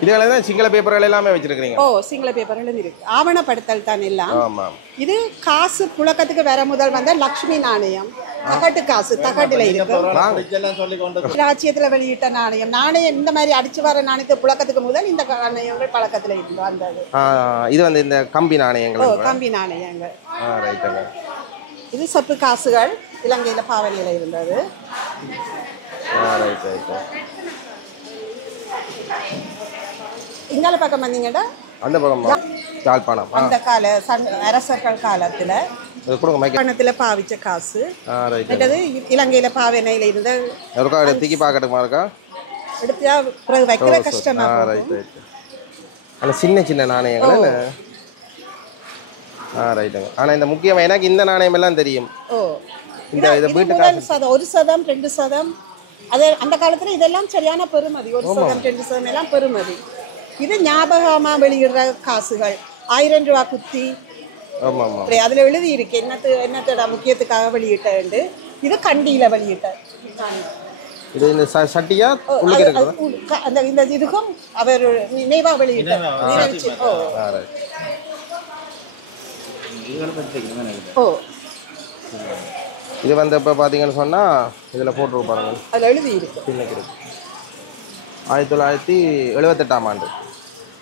இதுகளை தான் சிங்கள பேப்பர்கள் எல்லாமே வச்சிருக்கீங்க? சிங்கள பேப்பர்கள் இருக்கு. ஆவணப்படுத்தல் தான் எல்லாம். ஆமாம். இது காசு புழக்கத்துக்கு வர முதல் வந்த லக்ஷ்மி நாணயம். தகட்டு காசு தகட்டுல இருக்கு. ராஜ்யத்துல வெளியிட்ட நாணயம் இந்த மாதிரி அடிச்சு வர நாணயத்தை புழக்கத்துக்கு முதல் இந்த நாணயங்கள் பழக்கத்துல இருந்து வந்தது. இது வந்து இந்த கம்பி நாணயங்கள். கம்பி நாணயங்கள். இது சொப்பு காசுகள் இலங்கையில பாவனையில இருந்தது. இங்கால பக்கம் வந்தீங்கன்னா அந்த பக்கம் யாழ்ப்பாணம். அந்த கால அரசர்கள் காலத்துல பணத்துல பாவிச்ச காசு. இலங்கையில பாவனையில இருந்த தூக்கி பார்க்கட்டுமா இருக்கா? எடுத்தா பிறகு வைக்கிற கஷ்டமா. சின்ன சின்ன நாணயங்கள். ரைட்டுங்க. ஆனா இந்த முக்கியமா எனக்கு இந்த நாணயம் எல்லாம் தெரியும். இந்த வீட்டு காசு 1% 2%. அது அந்த காலத்துல இதெல்லாம் சரியான பெருமதி. 1% 2% எல்லாம் பெருமதி. இது ஞாபகமா வெளியிடுற காசுகள் 1000 ரூபா குத்தி. அதுல எழுதி இருக்கு என்னத்தோட முக்கியத்துக்காக வெளியிட்டு. இது கண்டியில வெளியிட்ட. இது இந்த சட்டியா அந்த இந்த இதுக்கும் அவர் நினைவா வெளியிட்ட. இது வந்து இப்போ பார்த்தீங்கன்னு சொன்னால் இதில் போட்டு பாருங்க. அதில் எழுதி இருக்கு. 1978ஆம் ஆண்டு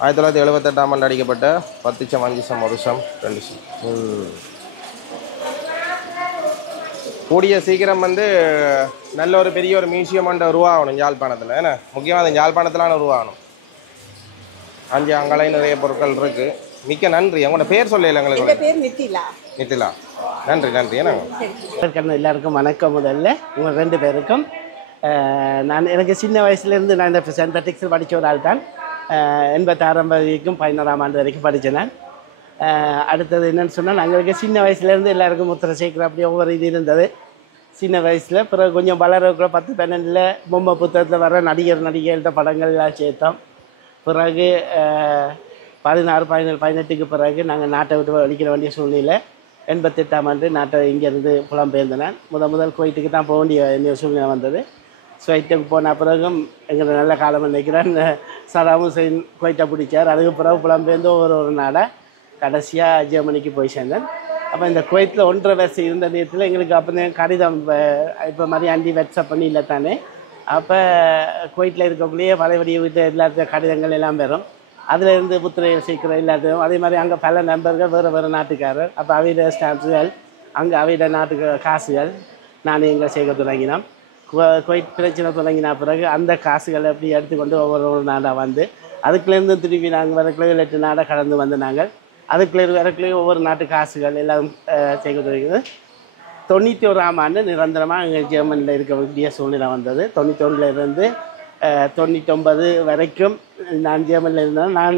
1978ஆம் ஆண்டு அடிக்கப்பட்ட 10 சம் 5 சம் 1 சம் 2 சம். கூடிய சீக்கிரம் வந்து நல்ல ஒரு பெரிய ஒரு மியூசியம் உருவாகணும் யாழ்ப்பாணத்தில். ஏன்னா முக்கியமாக அந்த யாழ்ப்பாணத்திலான உருவாகணும். 5 அங்கலையும் நிறைய பொருட்கள் இருக்குது. மிக்க நன்றி. உங்களோட பேர் சொல்லல எங்களுக்கு? என் பேர் நித்திலா. நித்திலா, நன்றி நன்றி. எல்லாருக்கும் வணக்கம். முதல்ல உங்கள் 2 பேருக்கும். நான் எனக்கு சின்ன வயசுலேருந்து நான் இந்த சென்ட் பேட்ரிக்ஸில் படித்த ஒரு ஆள் தான். 86 வரைக்கும் 11ஆம் ஆண்டு வரைக்கும் படித்தேன் நான். அடுத்தது என்னென்னு சொன்னால் நாங்களுக்கு சின்ன வயசுலேருந்து எல்லாருக்கும் முத்திரை சேர்க்குற அப்படி ஒவ்வொரு இது இருந்தது சின்ன வயசில். பிறகு கொஞ்சம் வளரக்குள்ள 10 12 பொம்மை புத்தகத்தில் வர நடிகர்கள்ட்ட படங்கள்லாம் சேர்த்தோம். பிறகு 16 17 18க்கு பிறகு நாங்கள் நாட்டை விட்டு அடிக்கிற வேண்டிய சூழ்நிலை. 88ஆம் ஆண்டு நாட்டை இங்கேருந்து புலம்பெயர்ந்தேன். முதல் குவைத்துக்கு தான் போக வேண்டிய சூழ்நிலை வந்தது. குவைத்துக்கு போன பிறகும் எங்களை நல்ல காலம் நினைக்கிறேன். சதாம் ஹுசைன் குவைத்தை பிடிச்சார். அதுக்கு பிறகு புலம்பெயர்ந்து ஒரு நாடாக கடைசியாக ஜெர்மனிக்கு போய் சேர்ந்தேன். அப்போ இந்த குவைத்தில் 1.5 வருஷம் இருந்த நேரத்தில் எங்களுக்கு அப்போ கடிதம் இப்போ மாதிரி வாட்ஸ்அப் பண்ணி இல்லை தானே அப்போ குவைட்டில் இருக்கக்குள்ளேயே பழையபடி வீட்டு எல்லாத்த கடிதங்கள் எல்லாம் பெறும். அதிலிருந்து முத்திரைகள் சேர்க்கிற எல்லாத்தையும் அதே மாதிரி அங்கே பல நண்பர்கள் வேறு நாட்டுக்காரர். அப்போ அவையிட ஸ்டாம்ப்ஸுகள் அங்கே அவையிட நாட்டுக்கு காசுகள் நாணயங்கள் சேர்க்க தொடங்கினோம். குவைட் பிரச்சனை தொடங்கின பிறகு அந்த காசுகளை எப்படி எடுத்துக்கொண்டு ஒவ்வொரு நாடாக வந்து அதுக்குலேருந்து திருப்பி நாங்கள் வரக்குள்ளே 8 நாடாக கடந்து வந்து நாங்கள் அதுக்குள்ளே வரக்குள்ளேயே ஒவ்வொரு நாட்டு காசுகள் எல்லாம் சேர்க்க தொடங்கினது. 91ஆம் ஆண்டு நிரந்தரமாக எங்கள் ஜெர்மனியில் இருக்கக்கூடிய சூழ்நிலை வந்தது. 91லேருந்து 99 வரைக்கும் நான் ஜெர்மனியில் இருந்தேன். நான்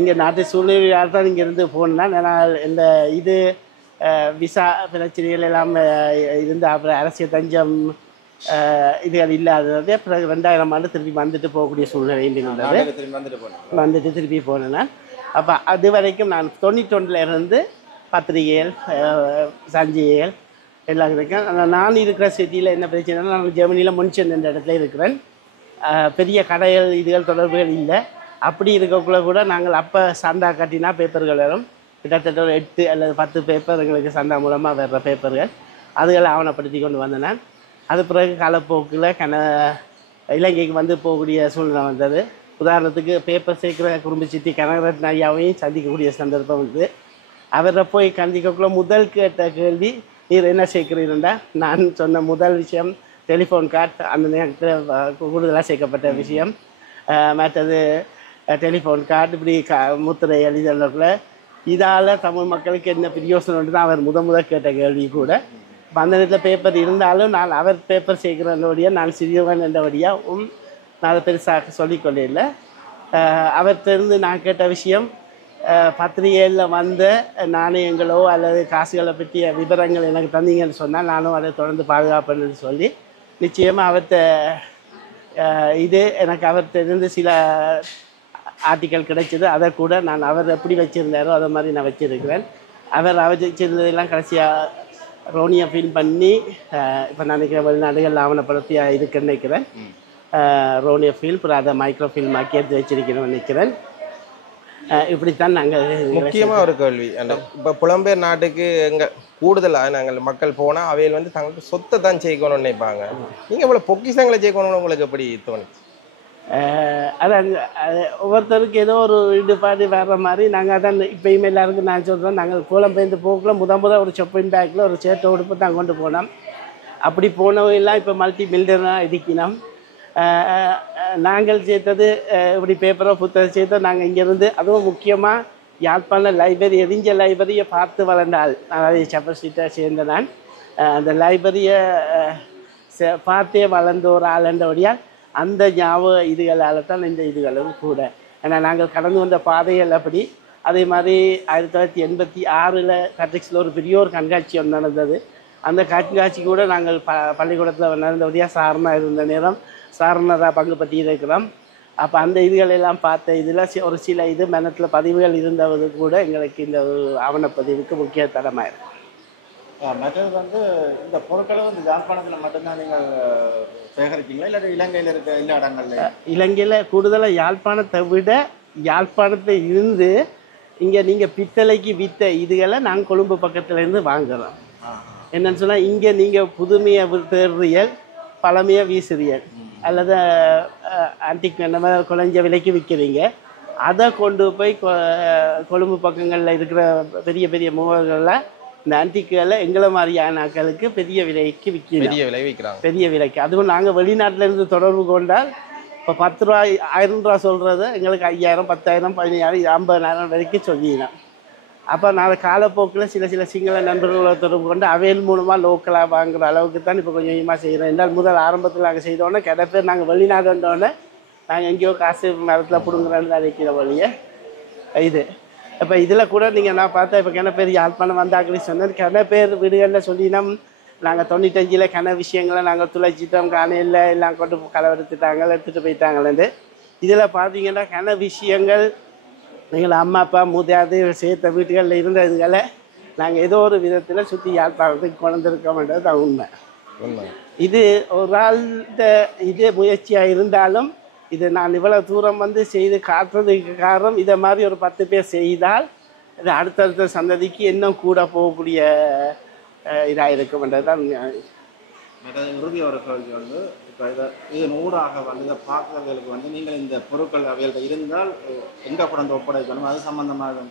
இங்கே நாட்டு சூழ்நிலையால் தான் இங்கேருந்து போனேன். ஏன்னால் இந்த இது விசா பிரச்சனைகள் எல்லாம் இருந்து அப்புறம் அரசியல் தஞ்சம் இதுகள் இல்லாதது. பிறகு 2000ஆம் ஆண்டு திருப்பி வந்துட்டு போகக்கூடிய சூழ்நிலை இருந்தது. வந்துட்டு திருப்பி போனேன். அப்போ அது வரைக்கும் நான் 91லேருந்து பத்திரிகைகள் சஞ்சிகைகள் எல்லாம் இருக்கேன். நான் இருக்கிற சிட்டியில் என்ன பிரச்சனைனா நான் ஜெர்மனியில் முன்ஷன் என்ற இடத்துல இருக்கிறேன். பெரிய கடைகள் இதுகள் தொடர்புகள் இல்லை. அப்படி இருக்கக்குள்ள கூட நாங்கள் அப்போ சந்தா கட்டினா பேப்பர்கள் வரும். கிட்டத்தட்ட ஒரு 8 அல்லது 10 பேப்பர் எங்களுக்கு சந்தா மூலமாக வர்ற பேப்பர்கள் அதுகளை ஆவணப்படுத்தி கொண்டு வந்தேன். அது பிறகு காலப்போக்கில் இலங்கைக்கு வந்து போகக்கூடிய சூழ்நிலை வந்தது. உதாரணத்துக்கு பேப்பர் சேர்க்கிற குடும்ப சித்தி கனகரத்ன ஐயாவையும் சந்திக்கக்கூடிய சந்தர்ப்பம் வந்து அவரை போய் கண்டிக்கக்குள்ள முதல் கேட்ட கேள்வி, நீர் என்ன சேர்க்கிறீருண்டா நான் சொன்ன முதல் விஷயம் டெலிஃபோன் கார்டு, அந்த நேரத்தில் கூடுதலாக சேர்க்கப்பட்ட விஷயம். மற்றது டெலிஃபோன் கார்டு இப்படி முத்திரை எழுதக்குள்ள இதால் தமிழ் மக்களுக்கு என்ன பிரயோசனம்னு தான் அவர் முதல் கேட்ட கேள்வி கூட. அந்த நேரத்தில் பேப்பர் இருந்தாலும் நான் அவர் பேப்பர் சேர்க்கிறவடியாக நான் சிறியவன் என்றபடியாகவும் நான் அதை பெருசாக சொல்லிக்கொள்ள. அவர்கிட்டருந்து நான் கேட்ட விஷயம் பத்திரிகையில் வந்த நாணயங்களோ அல்லது காசுகளை பற்றிய விவரங்கள் எனக்கு தந்தீங்கன்னு சொன்னால் நானும் அதை தொடர்ந்து பாதுகாப்பேன்னு சொல்லி நிச்சயமாக அவர்கிட்ட இது எனக்கு அவர்கிட்ட சில ஆர்டிக்கல் கிடைச்சிது. அதை கூட நான் அவர் எப்படி வச்சுருந்தாரோ அதை மாதிரி நான் வச்சுருக்கிறேன். அவர் வச்சுருந்ததெல்லாம் கடைசியாக ரோனியை ஃபில் பண்ணி இப்போ நான் நினைக்கிறேன் வெளிநாடுகள் ஆவணப்படுத்தி இருக்குன்னு நினைக்கிறேன். ரோனியை ஃபீல் அப்புறம் அதை மைக்ரோ ஃபில்ம் ஆக்கி எடுத்து வச்சிருக்கிறோன்னு நினைக்கிறேன். இப்படித்தான் நாங்கள் முக்கியமாக ஒரு கேள்வி, அந்த இப்போ புலம்பெயர் நாட்டுக்கு எங்கள் கூடுதலாக நாங்கள் மக்கள் போனால் அவையில் வந்து தங்களுக்கு சொத்தை தான் சேர்க்கணும்னு நினைப்பாங்க. நீங்கள் இவ்வளோ பொக்கிஷங்களை சேர்க்கணும்னு உங்களுக்கு எப்படி தோணுச்சு? அது ஒவ்வொருத்தருக்கு ஏதோ ஒரு ஈடுபாடு வர்ற மாதிரி நாங்கள் அதான் இப்போயுமே எல்லாருக்கும் நான் சொல்கிறேன். நாங்கள் புலம்பெயர்ந்து போக்குள்ள முதல் ஒரு ஷாப்பிங் பேக்கில் ஒரு சேட்டை உடுப்பு தான் கொண்டு போனோம். அப்படி போனவெல்லாம் இப்போ மல்டி மில்லியனாக இருக்கணும். நாங்கள் சேர்த்தது இப்படி பேப்பரோ புத்தகம் சேர்த்தோம். நாங்கள் இங்கேருந்து அதுவும் முக்கியமாக யாழ்ப்பாண லைப்ரரி எரிஞ்ச லைப்ரரியை பார்த்து வளர்ந்தால் அதாவது சப்பர்ஸ்ட்ரீட்டை சேர்ந்த நான் அந்த லைப்ரரியை பார்த்தே வளர்ந்த ஒரு ஆளுன்றபடியால் அந்த ஞாபக இதுகளால் தான் இந்த இதுகளும் கூட. ஏன்னா நாங்கள் கடந்து வந்த பாதைகள் அப்படி. அதே மாதிரி 1986 கட்ரிக்ஸில் ஒரு பெரிய ஒரு கண்காட்சி ஒன்று நடந்தது. அந்த கண்காட்சி கூட நாங்கள் பள்ளிக்கூடத்தில் நடந்தபடியாக சாரணா இருந்த நேரம் சாரணராக பங்கு பற்றி இருக்கிறோம். அப்போ அந்த இதுகளெல்லாம் பார்த்த இதில் ஒரு சில இது மனத்தில் பதிவுகள் இருந்தது கூட எங்களுக்கு இந்த ஆவணப்பதிவுக்கு முக்கிய தரமாக இருக்கும். மற்றது வந்து இந்த பொருட்களை வந்து யாழ்ப்பாணத்தில் மட்டும்தான் நீங்கள் சேகரிப்பீங்களா இல்லை இலங்கையில் இருக்க எல்லா இடங்கள்லையும்? இலங்கையில் கூடுதலாக யாழ்ப்பாணத்தை விட யாழ்ப்பாணத்தை இருந்து இங்கே நீங்கள் பித்தளைக்கு விற்ற இதுகளை நாங்கள் கொழும்பு பக்கத்துலேருந்து வாங்குகிறோம். என்னன்னு சொன்னால் இங்கே நீங்கள் புதுமையை தேடுறியல் பழமையாக வீசுறியல் அல்லது ஆன்டிக் அந்த மாதிரி குறைஞ்ச விலைக்கு விற்கிறீங்க. அதை கொண்டு போய் கொழும்பு பக்கங்களில் இருக்கிற பெரிய பெரிய மூவர்களில் இந்த ஆன்டிக்குகளை எங்களை மாதிரியான ஆட்களுக்கு பெரிய விலைக்கு விற்கிறாங்க. பெரிய விலைக்கு. அதுவும் நாங்கள் வெளிநாட்டிலேருந்து தொடர்பு கொண்டால் இப்போ 10 ரூபா 1000 ரூபா சொல்கிறத எங்களுக்கு 5000 10,000 15,000 50,000 வரைக்கும் சொல்லிடலாம். அப்போ நான் காலப்போக்கில் சில சிங்கள நண்பர்களை தொடர்பு கொண்டு அவையல் மூலமாக லோக்கலாக வாங்குகிற அளவுக்கு தான் இப்போ கொஞ்சம் கொஞ்சமாக செய்கிறோம். என்றால் முதல் ஆரம்பத்தில் நாங்கள் செய்தோன்னே கிட்ட பேர் நாங்கள் வெளிநாடுன்றோன்னே நாங்கள் எங்கேயோ காசு மரத்தில் பிடுங்குறோன்னு நினைக்கிற வழியை இது. இப்போ இதில் கூட நீங்கள் நான் பார்த்தா இப்போ கிண பேர் யாழ்ப்பாணம் வந்தாக்கன்னு சொன்னேன். கிண பேர் வீடுகளில் சொல்லினோம் நாங்கள் 95 விஷயங்களை நாங்கள் துளைச்சிட்டோம், காணையில் எல்லாம் கொண்டு களவெடுத்துட்டாங்க, எடுத்துகிட்டு போயிட்டாங்களேன்னு. இதில் பார்த்தீங்கன்னா கிண விஷயங்கள் எங்களை அம்மா அப்பா மூதையாது சேர்த்த வீட்டுகளில் இருந்த இதுகளை நாங்கள் ஏதோ ஒரு விதத்தில் சுற்றி யாழ்ப்பாணத்துக்கு கொண்டிருக்கோம்ன்றது தான் உண்மை. இது ஒரு ஆள்கிட்ட இதே முயற்சியாக இருந்தாலும் இது நான் இவ்வளோ தூரம் வந்து செய்து காட்டுறதுக்கு காரணம் இதை மாதிரி ஒரு 10 பேர் செய்தால் இது அடுத்தடுத்த சந்ததிக்கு இன்னும் கூட போகக்கூடிய இதாக இருக்கும்ன்றது தான். இறுதி ஒரு கேள்வி வந்து இப்போ இப்போ இதன் ஊடாக வந்து இதை பார்க்குறவர்களுக்கு வந்து நீங்கள் இந்த பொருட்கள் அவைகள்ட்ட இருந்தால் எங்கே கொண்டு ஒப்படைக்கணும் அது சம்மந்தமாக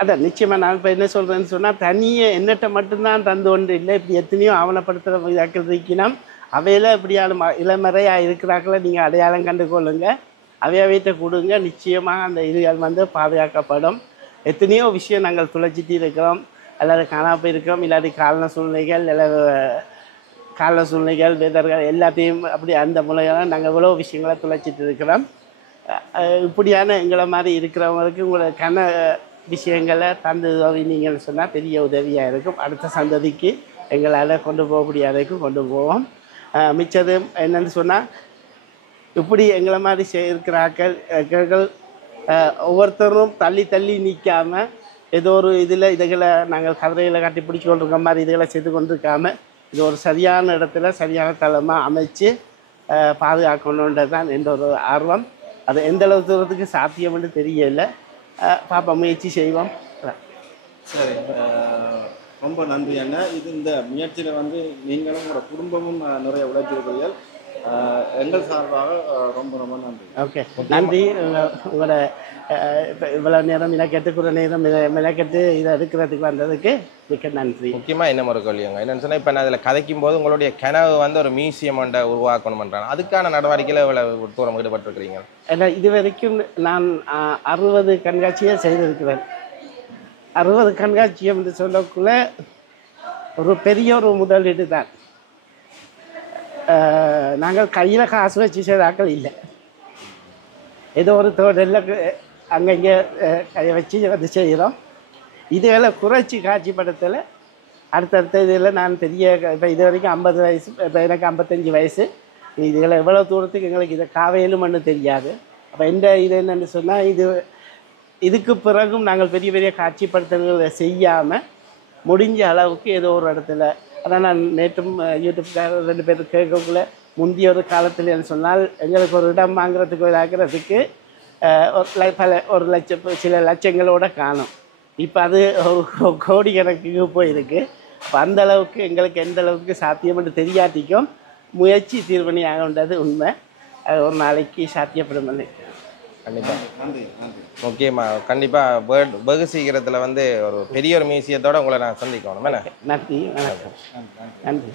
அதான் நிச்சயமாக நான் இப்போ என்ன சொல்கிறேன்னு சொன்னால் தனியே என்னட்ட மட்டும்தான் தந்து ஒன்று இல்லை இப்படி எத்தனையோ ஆவணப்படுத்துகிற இதாக்கள் இருக்கினோம் அவையில் இப்படியான இளமறையாக இருக்கிறாக்களை நீங்கள் அடையாளம் கண்டு கொள்ளுங்க அவையவைத்த கொடுங்க நிச்சயமாக அந்த இதுகள் வந்து பாதுகாக்கப்படும் எத்தனையோ விஷயம் நாங்கள் துளைச்சிட்டு இருக்கிறோம் அல்லது காணாமல் போயிருக்கிறோம் இல்லாட்டி காலன சூழ்நிலைகள் அல்லது கால சூழ்நிலைகள் வேதர்கள் எல்லாத்தையும் அப்படி அந்த மூலையெல்லாம் நாங்கள் இவ்வளோ விஷயங்களை துளைச்சிட்டு இருக்கிறோம் இப்படியான எங்களை மாதிரி இருக்கிறவங்களுக்கு உங்களோட விஷயங்களை தந்து உதவினீங்கன்னு சொன்னால் பெரிய உதவியாக இருக்கும் அடுத்த சந்ததிக்கு எங்களால் கொண்டு போகக்கூடிய வரைக்கும் கொண்டு போவோம் மிச்சது என்னென்னு சொன்னால் இப்படி எங்களை மாதிரி இருக்கிறாக்கள் ஒவ்வொருத்தரும் தள்ளி தள்ளி நிற்காமல் ஏதோ ஒரு இதில் இதுகளை நாங்கள் கதிரையில் கட்டி பிடிச்சி கொண்டிருக்க மாதிரி இதுகளை செய்து கொண்டிருக்காமல் இது ஒரு சரியான இடத்துல சரியான தளமாக அமைச்சு பாதுகாக்கணுன்றது தான் எந்த ஒரு ஆர்வம் அது எந்த அளவு தூரத்துக்கு சாத்தியம்னு தெரியலை பாப்பா முயற்சி செய்வோம் சரி ரொம்ப நன்றி அண்ணா இது இந்த முயற்சியில் வந்து நீங்களும் உங்களோட குடும்பமும் நிறைய உழைச்சிருக்கிறீர்கள் எங்கள் சார்பாக ரொம்ப ரொம்ப நன்றி ஓகே நன்றி உங்களோட இவ்வளோ நேரம் மெனக்கெட்டுக்குற நேரம் மெனக்கெட்டு இதை எடுக்கிறதுக்கு வந்ததுக்கு மிக்க நன்றி முக்கியமாக என்ன ஒரு கேள்விங்க என்னென்னு சொன்னால் இப்போ நான் அதில் கதைக்கும் போது உங்களுடைய கனவு வந்து ஒரு மியூசியம் உருவாக்கணும்ன்றாங்க அதுக்கான நடவடிக்கையில் இவ்வளோ தூரம் ஈடுபட்டிருக்கிறீங்க ஏன்னா இது வரைக்கும் நான் 60 கண்காட்சியை செய்திருக்கிறேன் 60 கண்காட்சியை என்று சொல்லக்குள்ள ஒரு பெரிய ஒரு முதலீடு தான் நாங்கள் கையில் காசு வச்சு செய்தாக்கள் இல்லை ஏதோ ஒரு தோட்டலில் அங்கங்கே கையை வச்சு வந்து செய்கிறோம் இதுகளை குறைச்சி காட்சி படத்தில் அடுத்தடுத்த இதில் நான் பெரிய இப்போ இது வரைக்கும் 50 வயசு இப்போ எனக்கு 55 வயசு இதுகளை எவ்வளோ தூரத்துக்கு எங்களுக்கு இதை காவையிலும்னு தெரியாது அப்போ எந்த இது என்னென்னு சொன்னால் இதுக்கு பிறகும் நாங்கள் பெரிய பெரிய காட்சிப்படுத்தல்களை செய்யாமல் முடிஞ்ச அளவுக்கு ஏதோ ஒரு இடத்துல அதான் நான் நேற்றும் யூடியூப்கார 2 பேர் கேட்கக்குள்ள முந்தைய ஒரு காலத்தில் சொன்னால் எங்களுக்கு ஒரு இடம் வாங்குறதுக்கு இதாகிறதுக்கு ஒரு லட்சம் சில லட்சங்களோட காணும் இப்போ அது ஒரு கோடி கணக்குக்கு போயிருக்கு அப்போ அந்த அளவுக்கு எங்களுக்கு எந்த அளவுக்கு சாத்தியம்னு தெரியாட்டிக்கும் முயற்சி தீர்வணி ஆகன்றது உண்மை ஒரு நாளைக்கு சாத்தியப்படும் கண்டிப்பாக நன்றி முக்கியமாக கண்டிப்பாக வெகு சீக்கிரத்தில் வந்து ஒரு பெரிய ஒரு மியூசியத்தோடு உங்களை நான் சந்திக்கணும் நன்றி வணக்கம் நன்றி